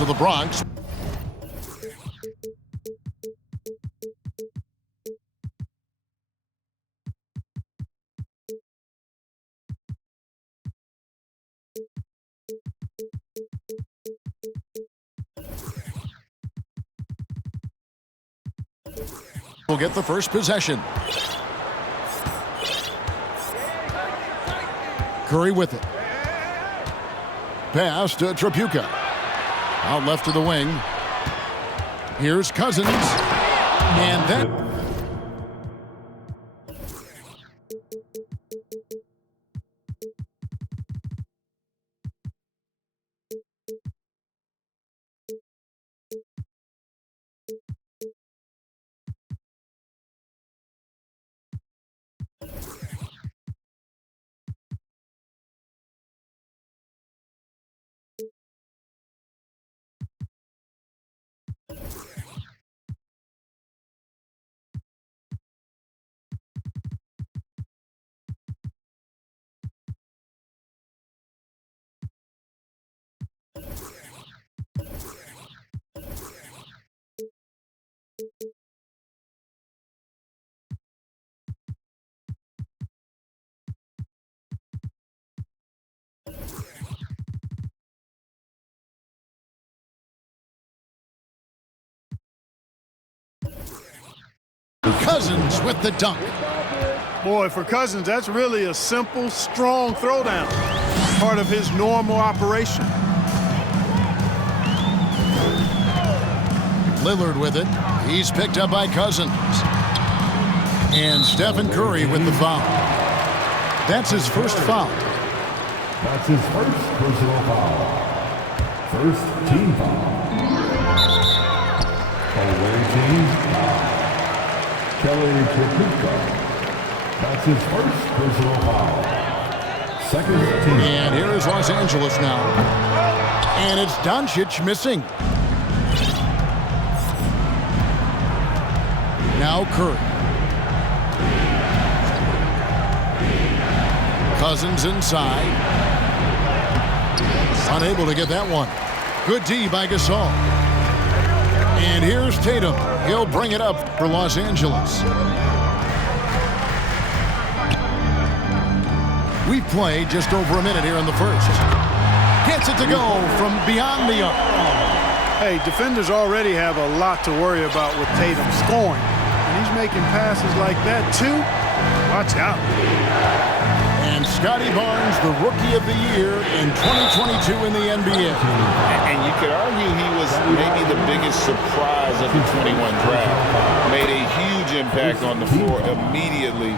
So the Bronx will get the first possession. Curry with it. Pass to Tripucka. Out left to the wing. Here's Cousins. And then Cousins with the dunk. Boy, for Cousins, that's really a simple, strong throwdown. Part of his normal operation. Lillard with it. He's picked up by Cousins. And Stephen Curry with the foul. That's his first foul. That's his first personal foul. First team foul. Away team foul. Kelly Tripucka. That's his first personal foul. Second team. And here is Los Angeles now. And it's Doncic missing. Now Curry. Cousins inside. Unable to get that one. Good D by Gasol. And here's Tatum. He'll bring it up for Los Angeles. We've played just over a minute here in the first. Gets it to go from beyond the arc. Hey, defenders already have a lot to worry about with Tatum scoring. And he's making passes like that, too. Watch out. And Scotty Barnes, the Rookie of the Year in 2022 in the NBA. And you could argue he was maybe the biggest surprise of the 21 draft. Made a huge impact on the floor immediately.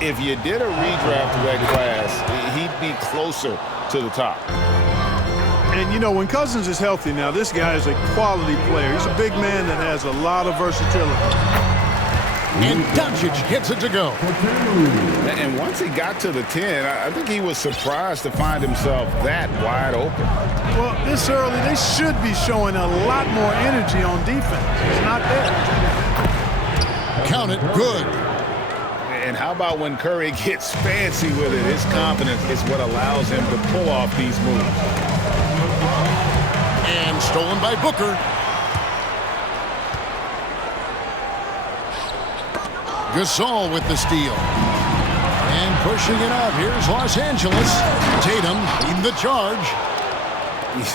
If you did a redraft of that class, he'd be closer to the top. And, you know, when Cousins is healthy now, this guy is a quality player. He's a big man that has a lot of versatility. And Doncic gets it to go. And once he got to the 10, I think he was surprised to find himself that wide open. Well, this early, they should be showing a lot more energy on defense. It's not there. Count it, good. And how about when Curry gets fancy with it? His confidence is what allows him to pull off these moves. And stolen by Booker. Gasol with the steal. And pushing it up. Here's Los Angeles. Tatum leading the charge.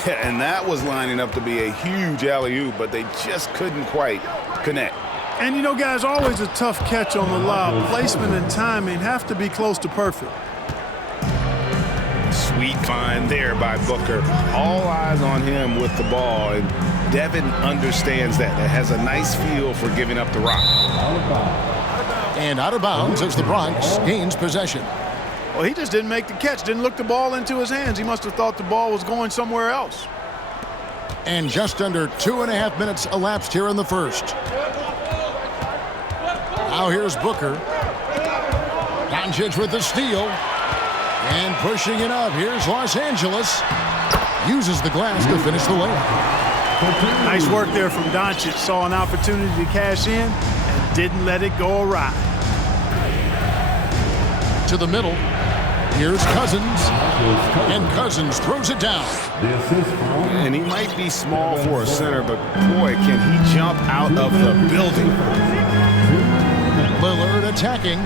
Yeah, and that was lining up to be a huge alley-oop, but they just couldn't quite connect. And, you know, guys, always a tough catch on the lob. Placement and timing have to be close to perfect. Sweet find there by Booker. All eyes on him with the ball, and Devin understands that. It has a nice feel for giving up the rock. And out of bounds as the Bronx gains possession. Well, he just didn't make the catch, didn't look the ball into his hands. He must have thought the ball was going somewhere else. And just under 2.5 minutes elapsed here in the first. Now here's Booker. Doncic with the steal. And pushing it up. Here's Los Angeles. Uses the glass to finish the layup. Nice work there from Doncic. Saw an opportunity to cash in and didn't let it go awry. To the middle. Here's Cousins. And Cousins throws it down. The assist from And he might be small for a center, but boy, can he jump out of the building. Lillard attacking.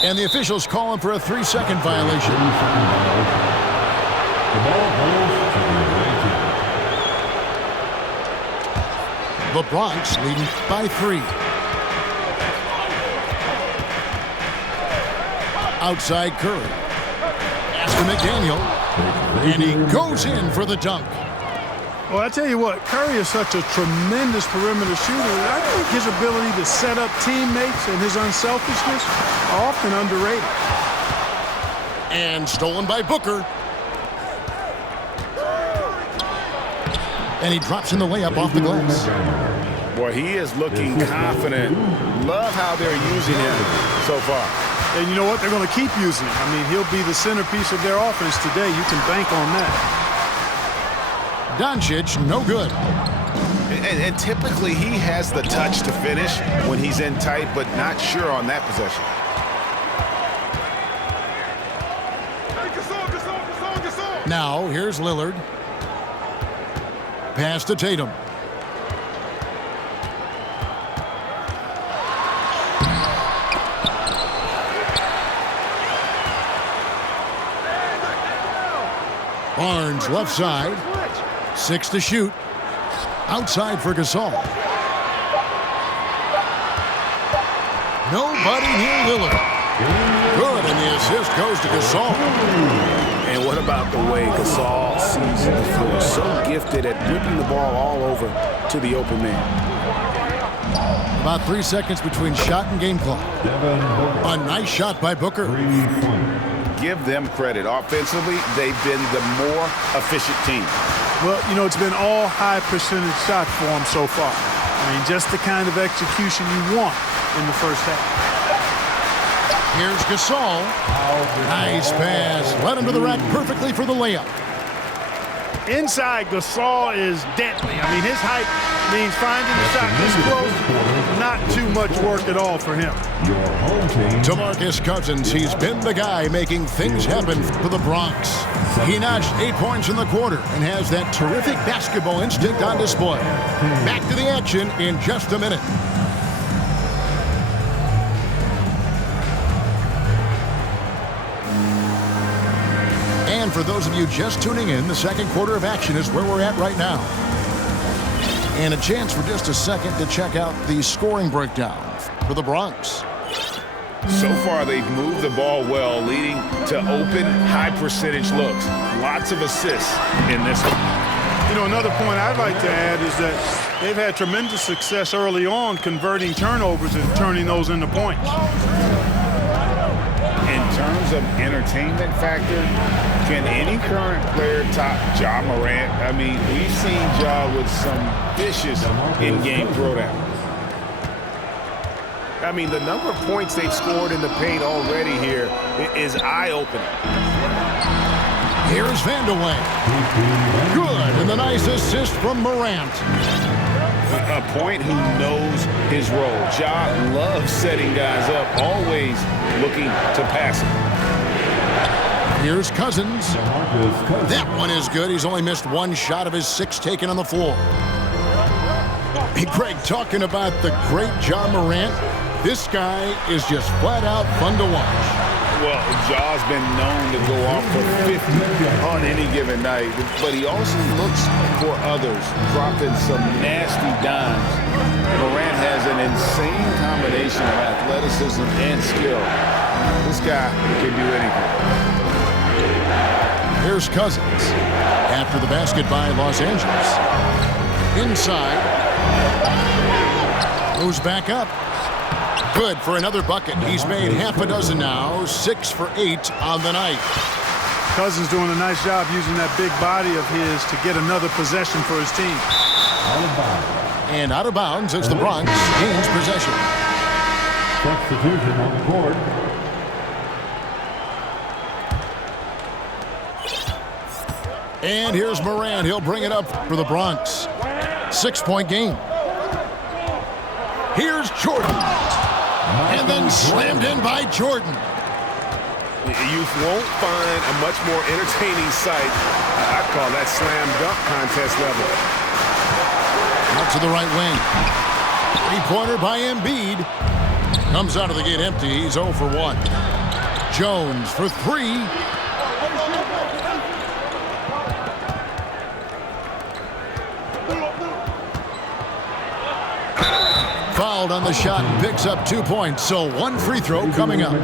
And the officials calling for a 3-second violation. The ball goes to the away team. The Bronx leading by 3. Outside Curry. After McDaniel. And he goes in for the dunk. Well, I tell you what, Curry is such a tremendous perimeter shooter. I think his ability to set up teammates and his unselfishness are often underrated. And stolen by Booker. And he drops in the layup off the glass. Boy, he is looking confident. Love how they're using him so far. And you know what? They're going to keep using him. I mean, he'll be the centerpiece of their offense today. You can bank on that. Doncic, no good. And typically he has the touch to finish when he's in tight, but not sure on that possession. Now, here's Lillard. Pass to Tatum. Barnes, left side. 6 to shoot. Outside for Gasol. Nobody near Lillard. Good, and the assist goes to Gasol. And what about the way Gasol sees the floor? So gifted at whipping the ball all over to the open man. About 3 seconds between shot and game clock. A nice shot by Booker. Give them credit. Offensively, they've been the more efficient team. Well, you know, it's been all high percentage shots for them so far. I mean, just the kind of execution you want in the first half. Here's Gasol. Nice pass. Led him to the rack perfectly for the layup. Inside, Gasol is deadly. I mean, his height means finding the shot this close, not too much work at all for him. DeMarcus Cousins, he's been the guy making things happen for the Bronx. He notched 8 points in the quarter and has that terrific basketball instinct on display. Back to the action in just a minute. And for those of you just tuning in, the second quarter of action is where we're at right now. And a chance for just a second to check out the scoring breakdown for the Bronx. So far, they've moved the ball well, leading to open, high-percentage looks. Lots of assists in this one. You know, another point I'd like to add is that they've had tremendous success early on converting turnovers and turning those into points. In terms of entertainment factor, can any current player top Ja Morant? I mean, we've seen Ja with some vicious in-game throwdowns. I mean, the number of points they've scored in the paint already here is eye-opening. Here's Vandeweghe. Good, and the nice assist from Morant. A point who knows his role. Ja loves setting guys up, always looking to pass it. Here's Cousins. That one is good. He's only missed one shot of his 6 taken on the floor. Hey, Greg, talking about the great Ja Morant, this guy is just flat out fun to watch. Well, Ja's been known to go off for 50 on any given night, but he also looks for others, dropping some nasty dimes. Morant has an insane combination of athleticism and skill. This guy can do anything. Here's Cousins. After the basket by Los Angeles. Inside. Goes back up. Good for another bucket. He's made half a dozen now, 6 for 8 on the night. Cousins doing a nice job using that big body of his to get another possession for his team. And out of bounds as the Bronx gains possession. Substitution on the court. And here's Morant. He'll bring it up for the Bronx. 6-point game. Here's Jordan. And then slammed in by Jordan. You won't find a much more entertaining sight. I'd call that slam dunk contest level. Out to the right wing. Three-pointer by Embiid. Comes out of the gate empty. He's 0 for 1. Jones for 3. Fouled on the shot and picks up 2 points. So 1 free throw coming up.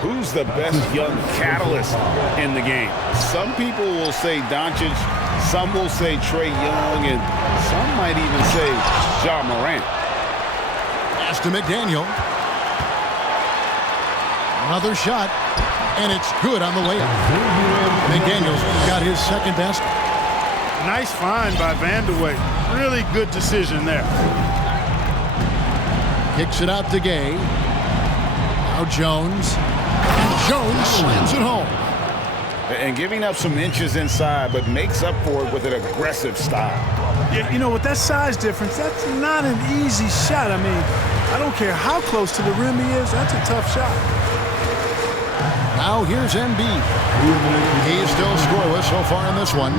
Who's the best young catalyst in the game? Some people will say Doncic, some will say Trae Young, and some might even say Ja Morant. Pass to McDaniel. Another shot, and it's good on the layup. McDaniel's got his second basket. Nice find by Vanderway. Really good decision there. Kicks it out to Gay. Now Jones. And Jones slams it home. And giving up some inches inside, but makes up for it with an aggressive style. Yeah, you know, with that size difference, that's not an easy shot. I mean, I don't care how close to the rim he is. That's a tough shot. Now here's Embiid. He's still scoreless so far in this one.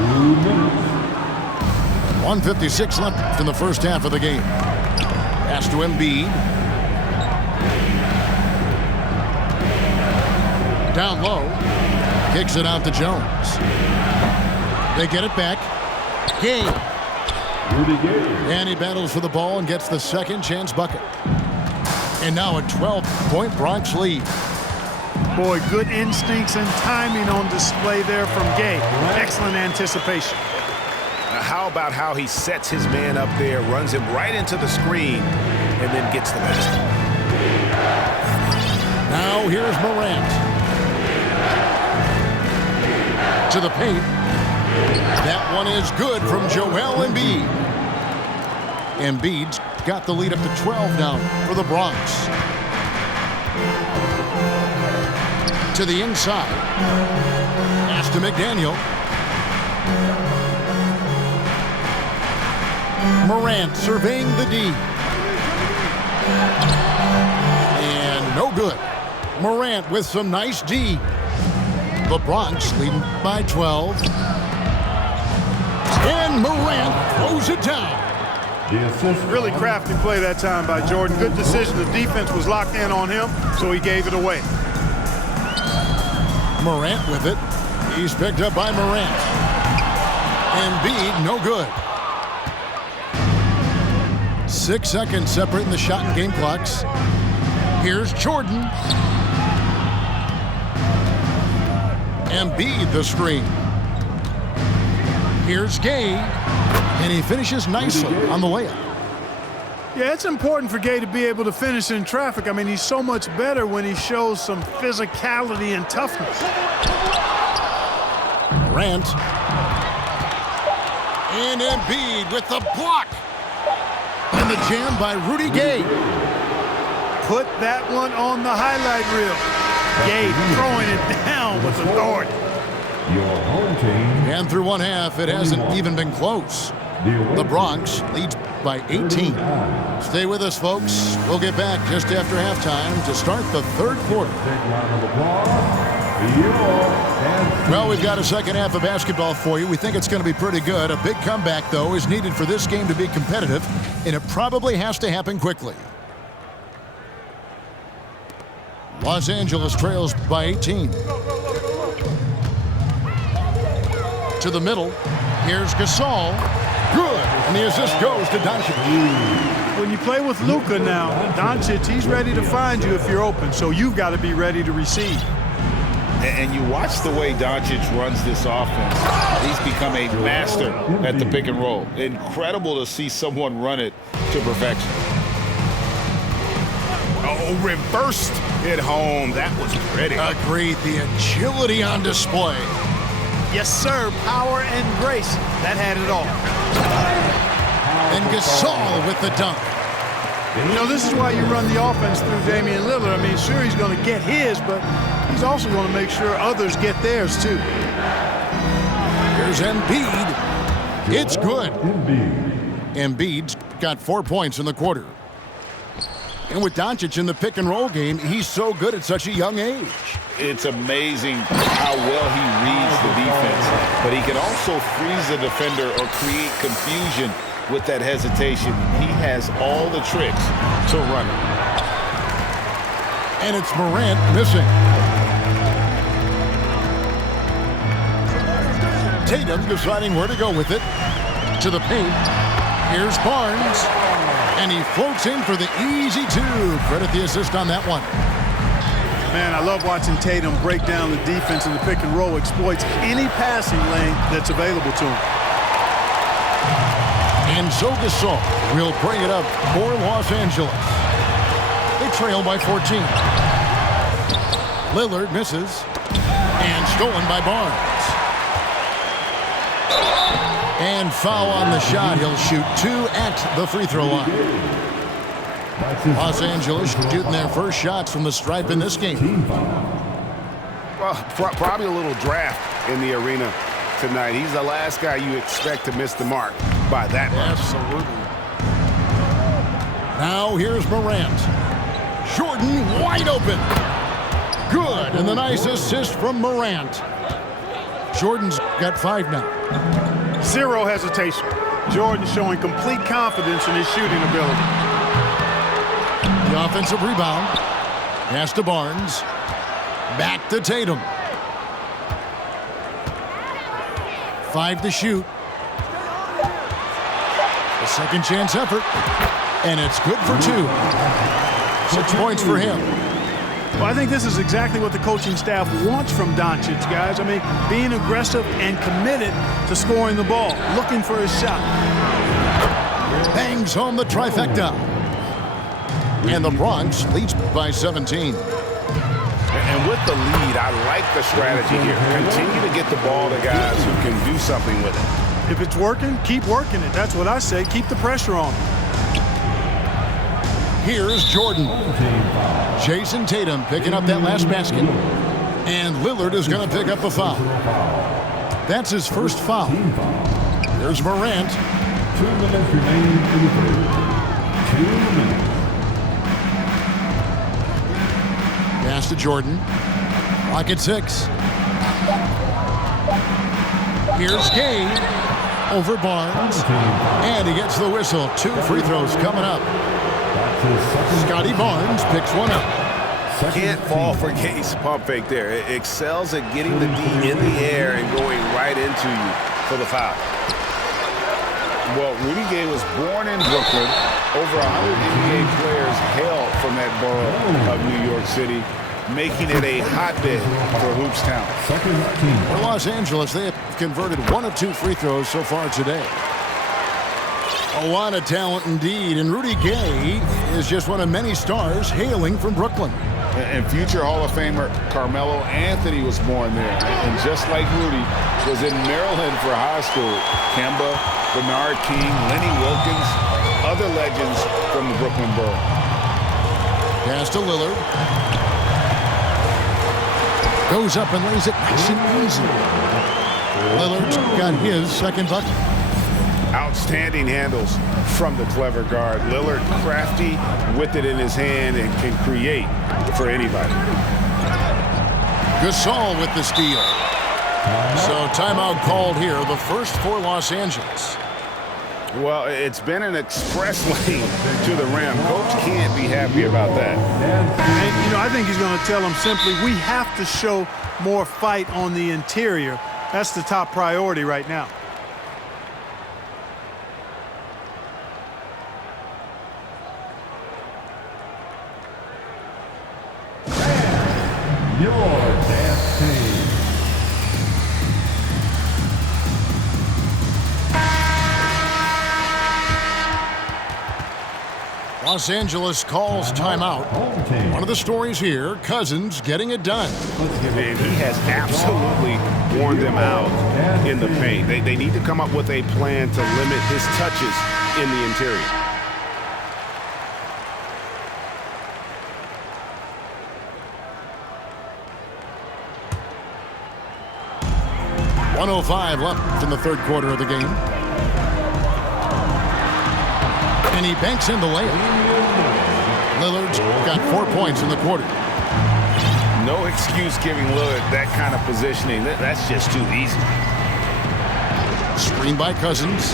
1:56 left in the first half of the game. Pass to Embiid. Down low. Kicks it out to Jones. They get it back. Game. And he battles for the ball and gets the second chance bucket. And now a 12-point Bronx lead. Boy, good instincts and timing on display there from Gay. Excellent anticipation. How about how he sets his man up there, runs him right into the screen, and then gets the basket. Now here's Morant. To the paint. That one is good from Joel Embiid. Embiid's got the lead up to 12 now for the Bronx. To the inside. Pass to McDaniel. Morant surveying the D. And no good. Morant with some nice D. The Bronx leading by 12. And Morant throws it down. Really crafty play that time by Jordan. Good decision. The defense was locked in on him, so he gave it away. Morant with it. He's picked up by Morant. Embiid, no good. 6 seconds separating the shot and game clocks. Here's Jordan. Embiid the screen. Here's Gay. And he finishes nicely on the layup. Yeah, it's important for Gay to be able to finish in traffic. I mean, he's so much better when he shows some physicality and toughness. Morant. And Embiid with the block. And the jam by Rudy Gay. Put that one on the highlight reel. Gay throwing it down with authority. Your home team. And through one half, it hasn't even been close. The Bronx leads by 18. Stay with us, folks. We'll get back just after halftime to start the third quarter. Well, we've got a second half of basketball for you. We think it's going to be pretty good. A big comeback, though, is needed for this game to be competitive, and it probably has to happen quickly. Los Angeles trails by 18. To the middle. Here's Gasol. Good. And the assist goes to Doncic. When you play with Luka now, Doncic, he's ready to find you if you're open, so you've got to be ready to receive. And you watch the way Doncic runs this offense. He's become a master at the pick and roll. Incredible to see someone run it to perfection. Oh, reversed it home. That was pretty. Agreed. The agility on display. Yes, sir. Power and grace. That had it all. And Gasol with the dunk. You know, this is why you run the offense through Damian Lillard. I mean, sure, he's going to get his, but he's also going to make sure others get theirs, too. Here's Embiid. It's good. Embiid. Embiid's got 4 points in the quarter. And with Doncic in the pick-and-roll game, he's so good at such a young age. It's amazing how well he reads the defense, but he can also freeze the defender or create confusion with that hesitation. He has all the tricks to run it. And it's Morant missing. Tatum deciding where to go with it. To the paint. Here's Barnes. And he floats in for the easy two. Credit the assist on that one. Man, I love watching Tatum break down the defense in the pick and roll, exploits any passing lane that's available to him. And so Gasol will bring it up for Los Angeles. They trail by 14. Lillard misses. And stolen by Barnes. And foul on the shot. He'll shoot 2 at the free throw line. Los Angeles shooting their first shots from the stripe in this game. Well, probably a little draft in the arena tonight. He's the last guy you expect to miss the mark by that much. Absolutely. Now here's Morant. Jordan wide open. Good. And the nice assist from Morant. Jordan's got 5 now. Zero hesitation. Jordan showing complete confidence in his shooting ability. The offensive rebound. Pass to Barnes. Back to Tatum. 5 to shoot. A second chance effort. And it's good for 2. 6 points for him. Well, I think this is exactly what the coaching staff wants from Doncic, guys. I mean, being aggressive and committed to scoring the ball, looking for his shot. Bangs home the trifecta. And the Bronx leads by 17. And with the lead, I like the strategy here. Continue to get the ball to guys who can do something with it. If it's working, keep working it. That's what I say. Keep the pressure on. Here's Jordan. Jason Tatum picking up that last basket. And Lillard is going to pick up a foul. That's his first foul. There's Morant. 2 minutes remaining in the third. 2 minutes. Pass to Jordan. Clock at 6. Here's Gay over Barnes. And he gets the whistle. 2 free throws coming up. Scotty Barnes picks one up. Can't fall for Gay's pump fake there. It excels at getting the D in the air and going right into you for the foul. Well, Rudy Gay was born in Brooklyn. Over 100 NBA players hail from that borough of New York City, making it a hotbed for Hoops Town. For Los Angeles, they have converted 1 of 2 free throws so far today. A lot of talent indeed, and Rudy Gay is just one of many stars hailing from Brooklyn. And future Hall of Famer Carmelo Anthony was born there. And just like Rudy, was in Maryland for high school. Kemba, Bernard King, Lenny Wilkins, other legends from the Brooklyn borough. Pass to Lillard. Goes up and lays it nice and easy. Lillard's got his second bucket. Outstanding handles from the clever guard. Lillard crafty with it in his hand and can create for anybody. Gasol with the steal. So timeout called here, the first for Los Angeles. Well, it's been an express lane to the rim. Coach can't be happy about that. And, you know, I think he's going to tell them simply, we have to show more fight on the interior. That's the top priority right now. Los Angeles calls timeout. One of the stories here, Cousins getting it done. And he has absolutely worn them out in the paint. They need to come up with a plan to limit his touches in the interior. .105 left in the third quarter of the game. And he banks in the layup. Lillard's got 4 points in the quarter. No excuse giving Lillard that kind of positioning. That's just too easy. Screen by Cousins.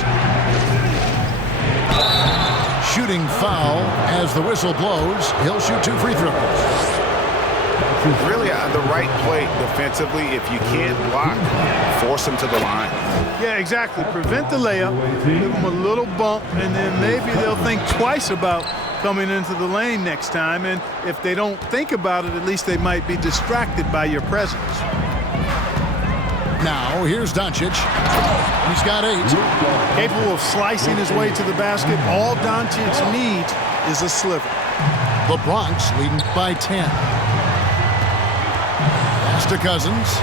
Shooting foul as the whistle blows. He'll shoot 2 free throws. Really the right play defensively. If you can't block, force him to the line. Yeah, exactly. Prevent the layup, give them a little bump, and then maybe they'll think twice about coming into the lane next time. And if they don't think about it, at least they might be distracted by your presence. Now, here's Doncic. He's got 8. Capable of slicing his way to the basket. All Doncic needs is a sliver. The Bronx leading by 10. Pass to Cousins.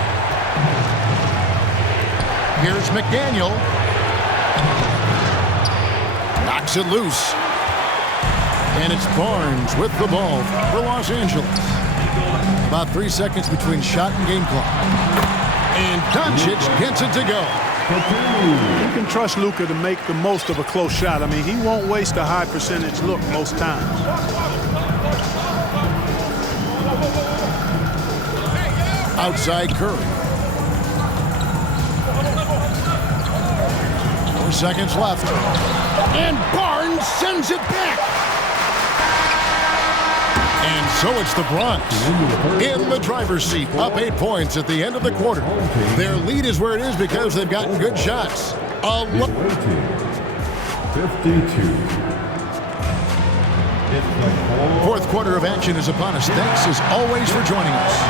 Here's McDaniel. Knocks it loose. And it's Barnes with the ball for Los Angeles. About 3 seconds between shot and game clock. And Doncic gets it to go. You can trust Luka to make the most of a close shot. I mean, he won't waste a high percentage look most times. Outside Curry. 4 seconds left. And Barnes sends it back. And so it's the Bronx in the driver's seat, up 8 points at the end of the quarter. Their lead is where it is because they've gotten good shots. 52. Fourth quarter of action is upon us. Thanks as always for joining us.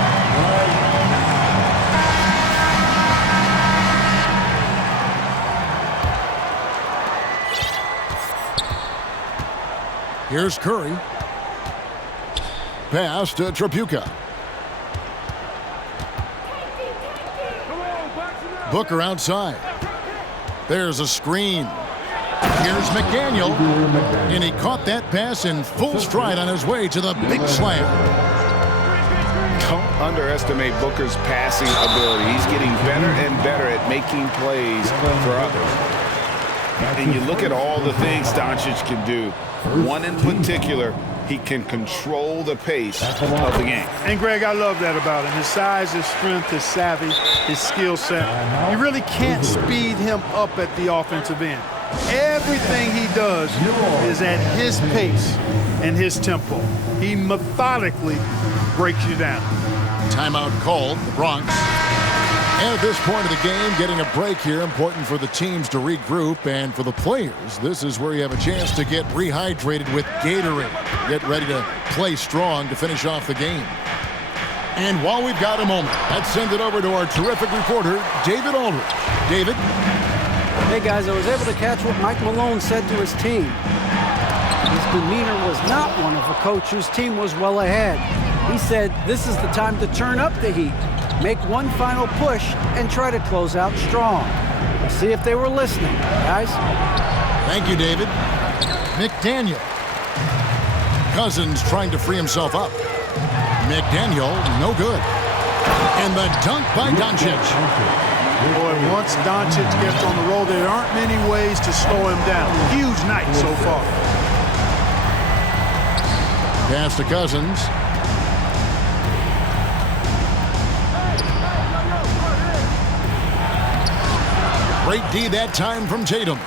Here's Curry. Pass to Tripucka. Booker outside. There's a screen. Here's McDaniel. And he caught that pass in full stride on his way to the big slam. Don't underestimate Booker's passing ability. He's getting better and better at making plays for others. And you look at all the things Doncic can do. One in particular, he can control the pace of the game. And, Greg, I love that about him. His size, his strength, his savvy, his skill set. You really can't speed him up at the offensive end. Everything he does is at his pace and his tempo. He methodically breaks you down. Timeout called, the Bronx. And at this point of the game, getting a break here, important for the teams to regroup, and for the players, this is where you have a chance to get rehydrated with Gatorade. Get ready to play strong to finish off the game. And while we've got a moment, let's send it over to our terrific reporter, David Aldridge. David? Hey guys, I was able to catch what Mike Malone said to his team. His demeanor was not one of a coach whose team was well ahead. He said this is the time to turn up the heat, make one final push, and try to close out strong. We'll see if they were listening, guys. Thank you, David. McDaniel. Cousins trying to free himself up. McDaniel, no good. And the dunk by Doncic. Boy, once Doncic gets on the roll, there aren't many ways to slow him down. Huge night so far. Pass to Cousins. Great D that time from Tatum.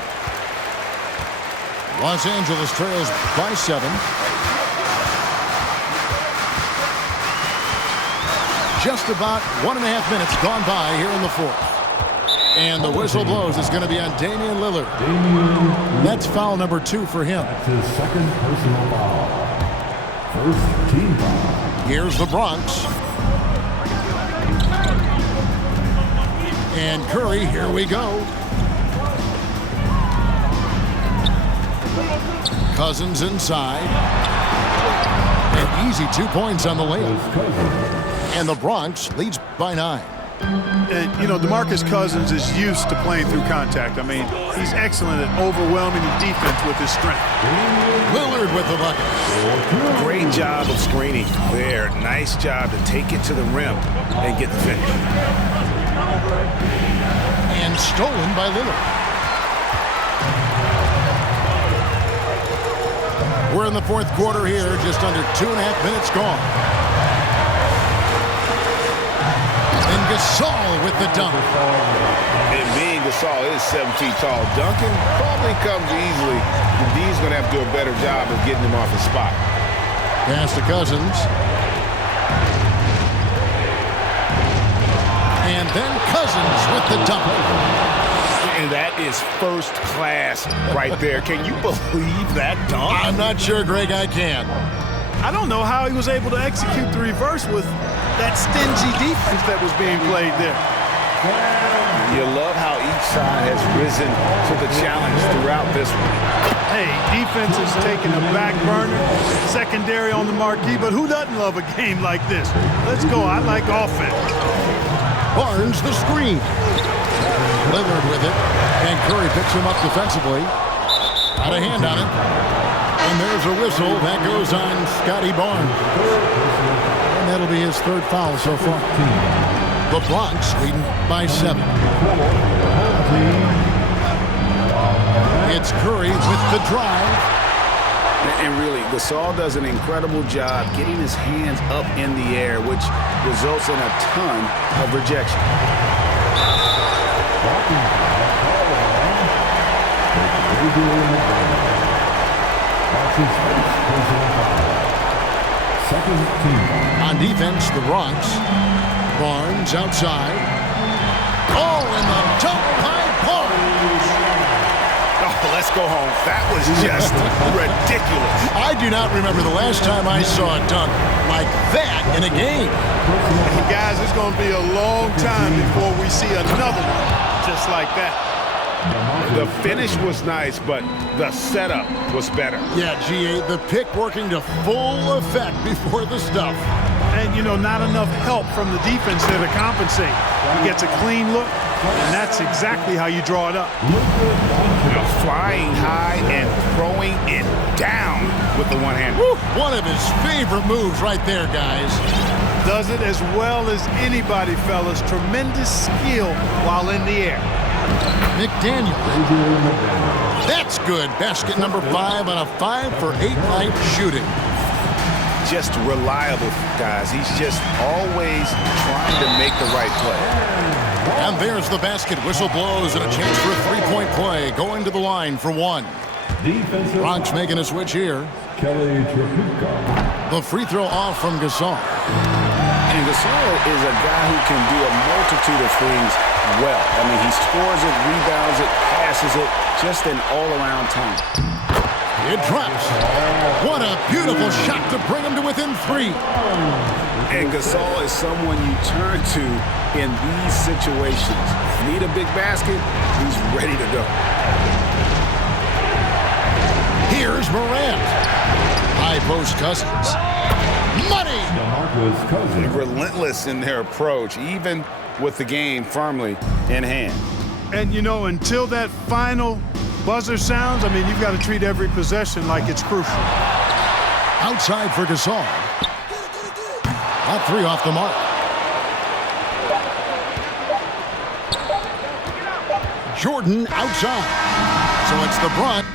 Los Angeles trails by 7. Just about 1.5 minutes gone by here in the fourth. And the whistle blows. It's going to be on Damian Lillard. That's foul number 2 for him. That's his second personal foul. First team foul. Here's the Bronx. And Curry, here we go. Cousins inside. An easy 2 points on the layup. And the Bronx leads by 9. And, you know, DeMarcus Cousins is used to playing through contact. I mean, he's excellent at overwhelming the defense with his strength. Lillard with the bucket. Great job of screening there. Nice job to take it to the rim and get the finish. And stolen by Lillard. We're in the fourth quarter here, just under 2.5 minutes gone. And Gasol with the dunk. And being Gasol is 7 feet tall. Duncan probably comes easily. D's going to have to do a better job of getting him off his spot. Pass to Cousins. And then Cousins with the dunk. And that is first class right there. Can you believe that dunk? I'm not sure, Greg, I can. I don't know how he was able to execute the reverse with that stingy defense that was being played there. You love how each side has risen to the challenge throughout this one. Hey, defense is taking a back burner, secondary on the marquee, but who doesn't love a game like this? Let's go. I like offense. Barnes the screen. Lillard with it. And Curry picks him up defensively. Got a hand on it. And there's a whistle. That goes on Scotty Barnes. And that'll be his third foul so far. The Bronx leading by 7. It's Curry with the drive. And really, Gasol does an incredible job getting his hands up in the air, which results in a ton of rejection. On defense, the Bronx. Barnes outside. Oh, and the dunk by Barnes. Oh, let's go home. That was just ridiculous. I do not remember the last time I saw a dunk like that in a game. And guys, it's going to be a long time before we see another one just like that. The finish was nice, but the setup was better. Yeah, GA, the pick working to full effect before the stuff. And, you know, not enough help from the defense there to compensate. He gets a clean look, and that's exactly how you draw it up. Flying high and throwing it down with the one hand. Woo, one of his favorite moves right there, guys. Does it as well as anybody, fellas. Tremendous skill while in the air. McDaniel. That's good. Basket number 5 on a 5-for-8 night shooting. Just reliable, guys. He's just always trying to make the right play. And there's the basket. Whistle blows and a chance for a three-point play. Going to the line for 1. Bronx making a switch here. The free throw off from Gasol. And Gasol is a guy who can do a multitude of things well. I mean, he scores it, rebounds it, passes it, just an all-around talent. It drops. What a beautiful shot to bring him to within 3. And Gasol is someone you turn to in these situations. Need a big basket, he's ready to go. Here's Morant. High post Cousins. Money! Relentless in their approach, even with the game firmly in hand. And, you know, until that final buzzer sounds, I mean, you've got to treat every possession like it's crucial. Outside for Gasol. Not 3 off the mark. Jordan outside. So it's the Bronx.